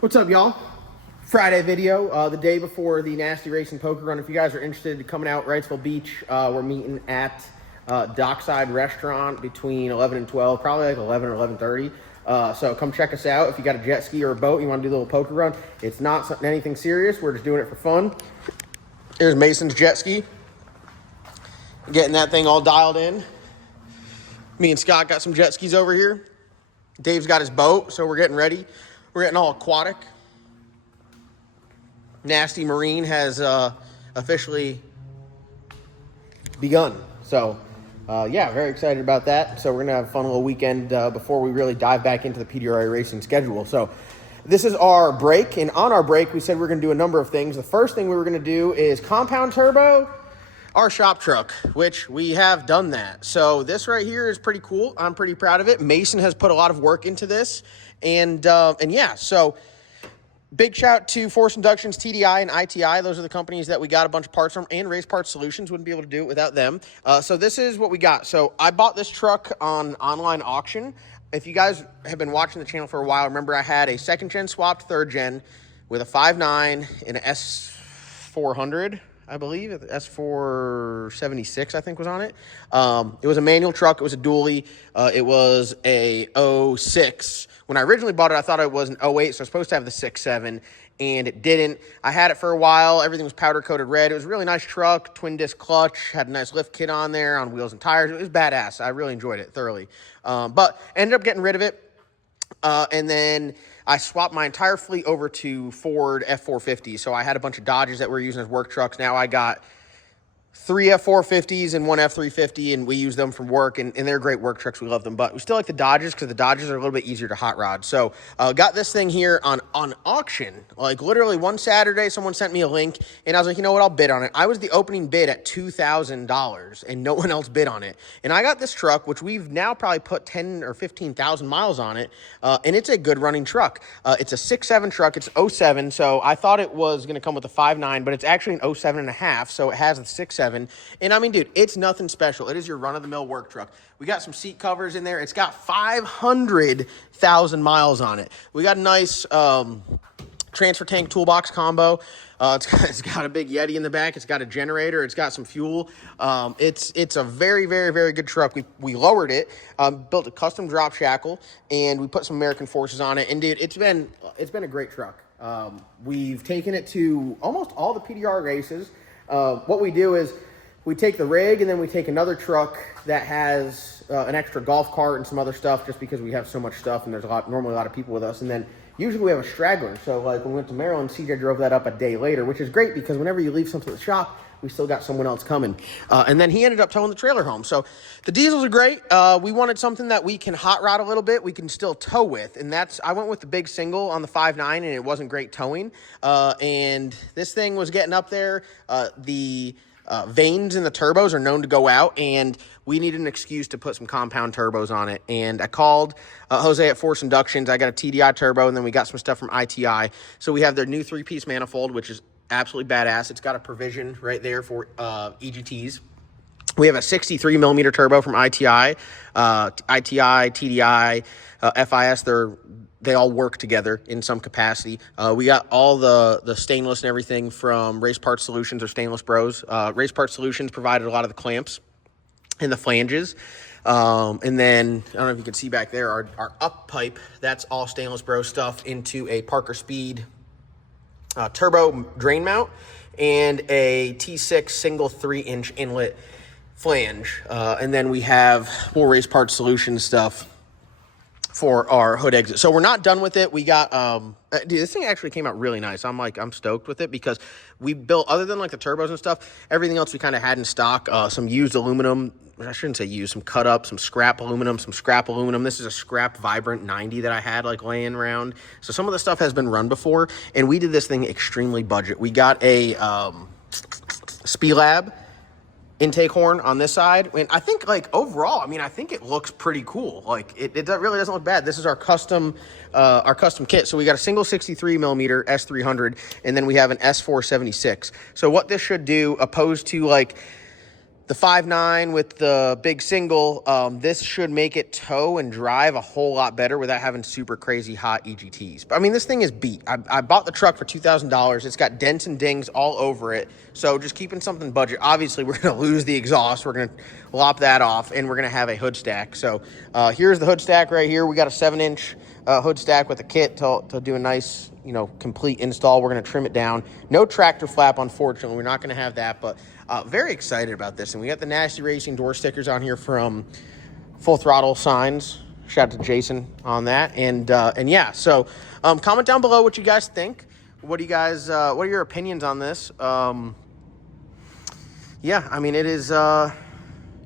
What's up, y'all? Friday video, the day before the Nasty Racing Poker Run. If you guys are interested in coming out Wrightsville Beach, we're meeting at Dockside Restaurant between 11 and 12, probably like 11 or 11:30. So come check us out. If you got a jet ski or a boat, you want to do a little poker run, it's not anything serious. We're just doing it for fun. Here's Mason's jet ski. Getting that thing all dialed in. Me and Scott got some jet skis over here. Dave's got his boat, so we're getting ready. We're getting all aquatic. Nasty Marine has officially begun. So, yeah, very excited about that. So we're going to have a fun little weekend before we really dive back into the PDRA racing schedule. So this is our break, and on our break, we said we're going to do a number of things. The first thing we were going to do is compound turbo our shop truck, which we have done that. So this right here is pretty cool. I'm pretty proud of it. Mason has put a lot of work into this, and yeah, so big shout to Force Inductions, TDI, and ITI. Those are the companies that we got a bunch of parts from, and Race Parts Solutions. Wouldn't be able to do it without them. So this is what we got. So I bought this truck on online auction. If you guys have been watching the channel for a while, remember I had a second gen swapped third gen with a 5.9 and an S400. I believe S476, I think, was on it. It was a manual truck. It was a dually. It was a '06. When I originally bought it, I thought it was an '08, so I was supposed to have the 6.7, and it didn't. I had it for a while. Everything was powder-coated red. It was a really nice truck, twin-disc clutch, had a nice lift kit on there on wheels and tires. It was badass. I really enjoyed it thoroughly. But ended up getting rid of it. And then I swapped my entire fleet over to Ford F450. So I had a bunch of Dodges that we were using as work trucks. Now I got 3 F450s and 1 F350, and we use them from work, and they're great work trucks. We love them, but we still like the Dodges because the Dodges are a little bit easier to hot rod. So got this thing here on auction. Like literally one Saturday, someone sent me a link, and I was like, you know what, I'll bid on it. I was the opening bid at $2,000, and no one else bid on it. And I got this truck, which we've now probably put 10 or 15,000 miles on it, and it's a good running truck. It's a 6.7 truck. It's '07, so I thought it was going to come with a 5.9, but it's actually an '07 and a half, so it has the 6.7. And I mean, dude, it's nothing special. It is your run-of-the-mill work truck. We got some seat covers in there. It's got 500,000 miles on it. We got a nice transfer tank toolbox combo. It's got a big Yeti in the back. It's got a generator. It's got some fuel. It's a very, very, very good truck. We lowered it, built a custom drop shackle, and we put some American Forces on it. And dude, it's been a great truck. We've taken it to almost all the PDR races. What we do is we take the rig, and then we take another truck that has an extra golf cart and some other stuff, just because we have so much stuff and there's normally a lot of people with us. And then usually we have a straggler. So like when we went to Maryland, CJ drove that up a day later, which is great because whenever you leave something at the shop, we still got someone else coming. And then he ended up towing the trailer home. So the diesels are great. We wanted something that we can hot rod a little bit, we can still tow with. And I went with the big single on the 5.9, and it wasn't great towing. And this thing was getting up there. The vanes in the turbos are known to go out, and we needed an excuse to put some compound turbos on it. And I called Jose at Force Inductions. I got a TDI turbo, and then we got some stuff from ITI. So we have their new 3-piece manifold, which is absolutely badass. It's got a provision right there for EGTs. We have a 63 millimeter turbo from ITI, TDI, FIS. They all work together in some capacity. We got all the stainless and everything from Race Parts Solutions or Stainless Bros. Race Parts Solutions provided a lot of the clamps and the flanges. And then, I don't know if you can see back there, our up pipe, that's all Stainless Bros stuff into a Parker Speed turbo drain mount and a T6 single 3-inch inlet flange. And then we have more Race Parts Solutions stuff for our hood exit. So we're not done with it. We got, dude, this thing actually came out really nice. I'm stoked with it because we built, other than like the turbos and stuff, everything else we kind of had in stock. Some used aluminum, I shouldn't say used, some cut up, some scrap aluminum. This is a scrap Vibrant 90 that I had like laying around. So some of the stuff has been run before, and we did this thing extremely budget. We got a Speelab intake horn on this side. And I think, like, overall, I mean, I think it looks pretty cool. Like, it really doesn't look bad. This is our custom kit. So we got a single 63 millimeter S300, and then we have an S476. So what this should do, opposed to like the 5.9 with the big single, this should make it tow and drive a whole lot better without having super crazy hot EGTs. But I mean, this thing is beat. I bought the truck for $2,000. It's got dents and dings all over it. So just keeping something budget. Obviously, we're going to lose the exhaust. We're going to lop that off, and we're going to have a hood stack. So here's the hood stack right here. We got a 7-inch hood stack with a kit to do a nice, complete install. We're going to trim it down. No tractor flap, unfortunately. We're not going to have that, but very excited about this. And we got the Nasty Racing door stickers on here from Full Throttle Signs. Shout out to Jason on that. And yeah, so comment down below what you guys think. What are your opinions on this? Yeah, I mean, it is,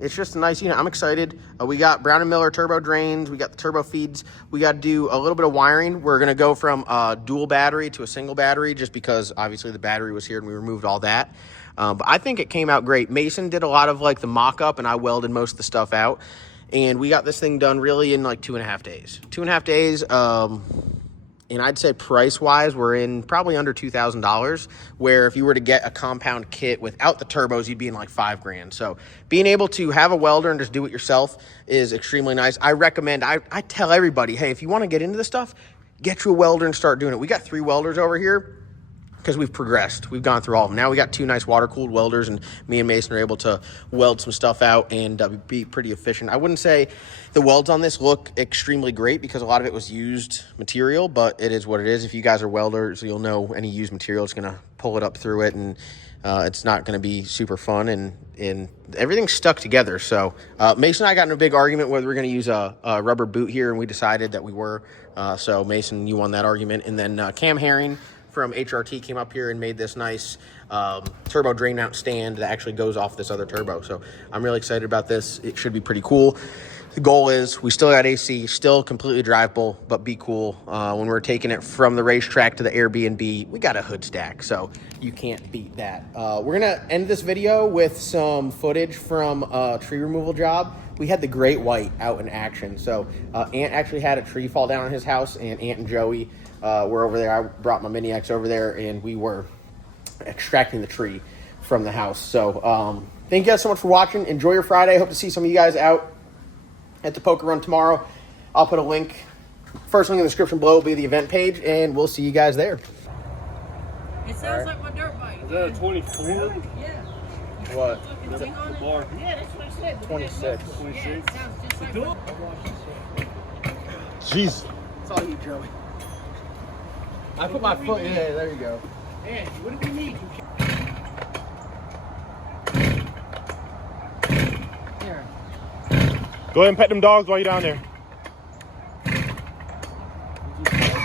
it's just a nice unit. I'm excited. We got Brown & Miller turbo drains. We got the turbo feeds. We got to do a little bit of wiring. We're going to go from a dual battery to a single battery just because obviously the battery was here and we removed all that. But I think it came out great. Mason did a lot of like the mock-up and I welded most of the stuff out. And we got this thing done really in like 2.5 days. 2.5 days. And I'd say price-wise, we're in probably under $2,000, where if you were to get a compound kit without the turbos, you'd be in like $5,000. So being able to have a welder and just do it yourself is extremely nice. I recommend, I tell everybody, hey, if you want to get into this stuff, get you a welder and start doing it. We got 3 welders over here because we've progressed. We've gone through all of them. Now we got 2 nice water-cooled welders, and me and Mason are able to weld some stuff out and be pretty efficient. I wouldn't say the welds on this look extremely great because a lot of it was used material, but it is what it is. If you guys are welders, you'll know any used material is going to pull it up through it, and it's not going to be super fun, and everything's stuck together. So Mason and I got in a big argument whether we're going to use a rubber boot here, and we decided that we were. So Mason, you won that argument. And then Cam Herring from HRT came up here and made this nice turbo drain mount stand that actually goes off this other turbo. So I'm really excited about this. It should be pretty cool. The goal is we still got AC, still completely drivable, but be cool. When we're taking it from the racetrack to the Airbnb, we got a hood stack, so you can't beat that. We're going to end this video with some footage from a tree removal job. We had the great white out in action. So Ant actually had a tree fall down on his house, and Ant and Joey were over there. I brought my Mini X over there, and we were extracting the tree from the house. So thank you guys so much for watching. Enjoy your Friday. Hope to see some of you guys out at the poker run tomorrow. I'll put a link. First link in the description below will be the event page, and we'll see you guys there. It sounds like my dirt bike. Is that a 24? Yeah. What? The bar. Yeah, that's what I said. 26. 26. Yeah, it sounds just like my Jeez. It's all you, Joey. I put my foot in. Yeah, there you go. Yeah, what do we need? Here. Go ahead and pet them dogs while you're down there.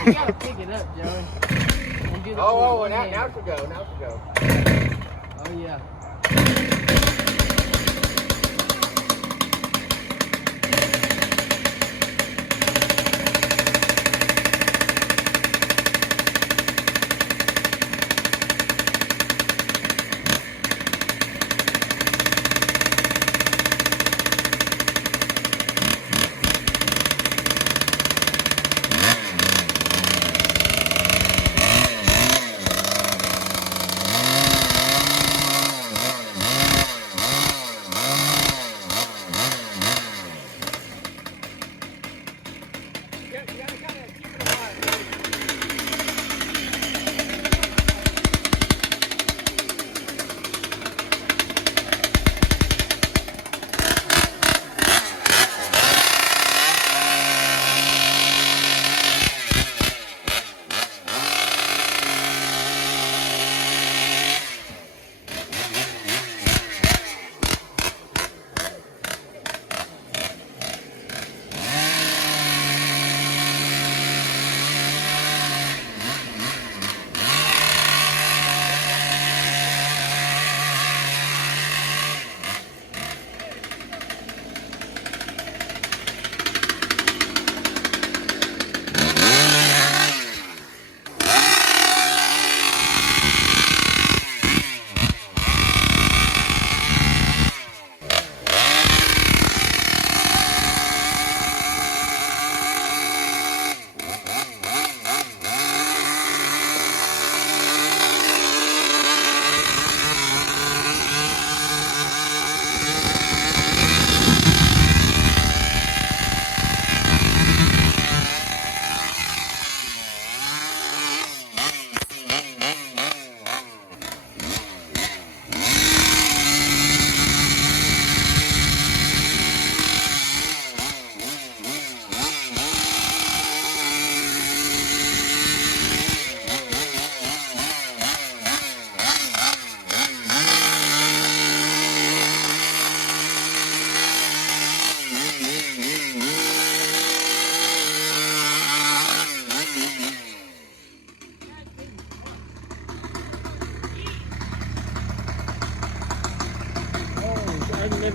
You gotta pick it up, Joey. And do the Now to go. Now to go. Oh, yeah.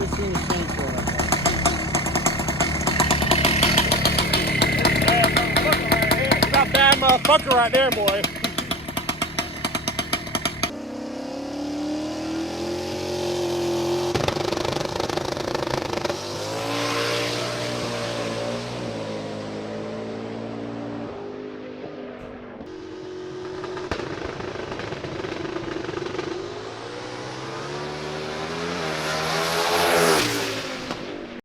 never seen a chainsaw like that. That bad motherfucker right there, boy.